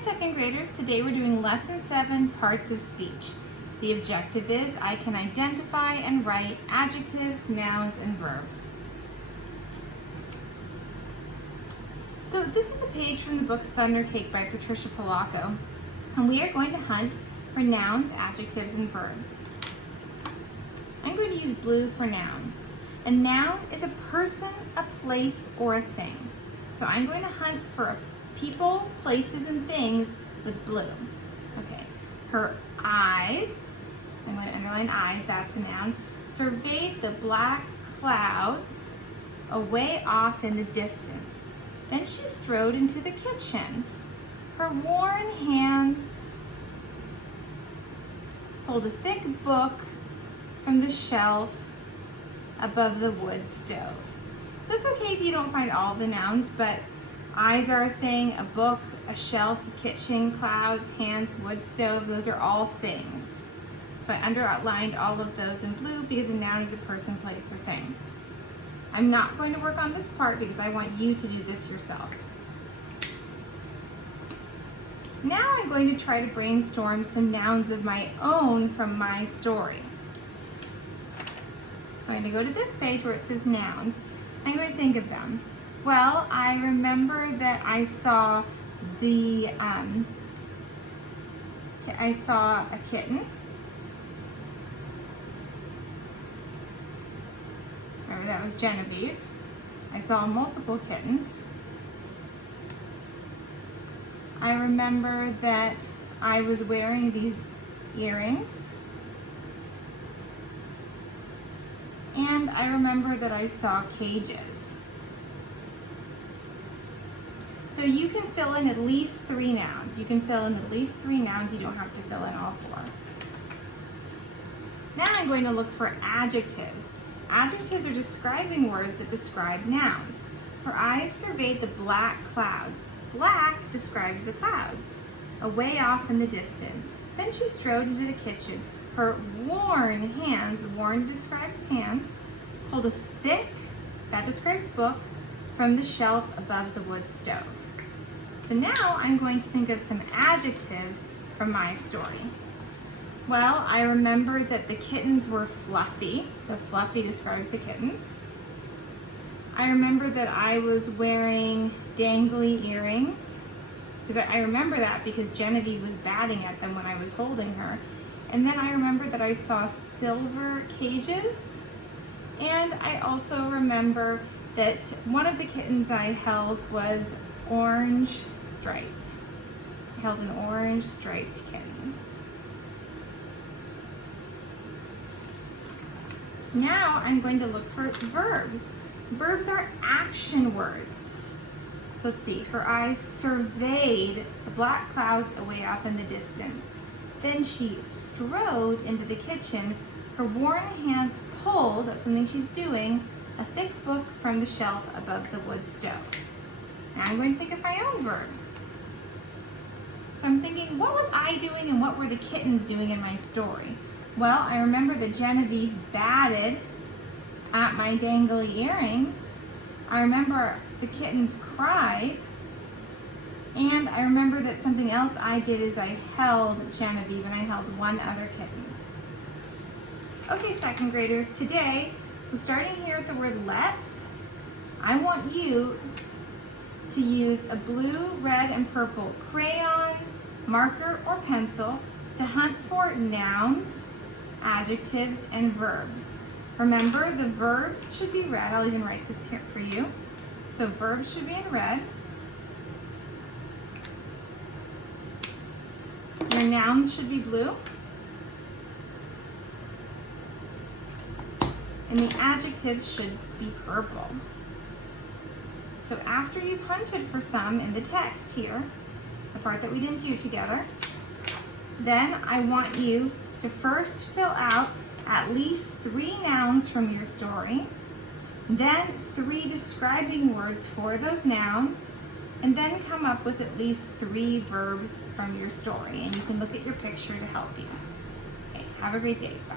Hi second graders, today we're doing lesson 7, parts of speech. The objective is I can identify and write adjectives, nouns, and verbs. So this is a page from the book Thunder Cake by Patricia Polacco, and we are going to hunt for nouns, adjectives, and verbs. I'm going to use blue for nouns. A noun is a person, a place, or a thing. So I'm going to hunt for people, places, and things with blue. Okay, her eyes, so I'm going to underline eyes, that's a noun, surveyed the black clouds away off in the distance. Then she strode into the kitchen. Her worn hands pulled a thick book from the shelf above the wood stove. So it's okay if you don't find all the nouns, but eyes are a thing, a book, a shelf, a kitchen, clouds, hands, wood stove, those are all things. So I underlined all of those in blue because a noun is a person, place, or thing. I'm not going to work on this part because I want you to do this yourself. Now I'm going to try to brainstorm some nouns of my own from my story. So I'm going to go to this page where it says nouns. I'm going to think of them. Well, I remember that I saw a kitten. Remember, that was Genevieve. I saw multiple kittens. I remember that I was wearing these earrings. And I remember that I saw cages. So you can fill in at least 3 nouns. You can fill in at least 3 nouns. You don't have to fill in all 4. Now I'm going to look for adjectives. Adjectives are describing words that describe nouns. Her eyes surveyed the black clouds. Black describes the clouds, away off in the distance. Then she strode into the kitchen. Her worn hands, worn describes hands, pulled a thick, that describes book, from the shelf above the wood stove. So now I'm going to think of some adjectives from my story. Well, I remember that the kittens were fluffy, so fluffy describes the kittens. I remember that I was wearing dangly earrings, because I remember that because Genevieve was batting at them when I was holding her. And then I remember that I saw silver cages, and I also remember that one of the kittens I held was orange striped. I held an orange striped kitten. Now I'm going to look for verbs. Verbs are action words. So let's see, her eyes surveyed the black clouds away off in the distance. Then she strode into the kitchen. Her worn hands pulled, that's something she's doing, a thick book from the shelf above the wood stove. Now I'm going to think of my own verbs. So I'm thinking, what was I doing and what were the kittens doing in my story? Well, I remember that Genevieve batted at my dangly earrings. I remember the kittens cried. And I remember that something else I did is I held Genevieve and I held one other kitten. Okay, second graders, today, so starting here at the word let's, I want you to use a blue, red, and purple crayon, marker, or pencil to hunt for nouns, adjectives, and verbs. Remember, the verbs should be red. I'll even write this here for you. So verbs should be in red. Your nouns should be blue. And the adjectives should be purple. So after you've hunted for some in the text here, the part that we didn't do together, then I want you to first fill out at least 3 nouns from your story, then 3 describing words for those nouns, and then come up with at least 3 verbs from your story. And you can look at your picture to help you. Okay, have a great day. Bye.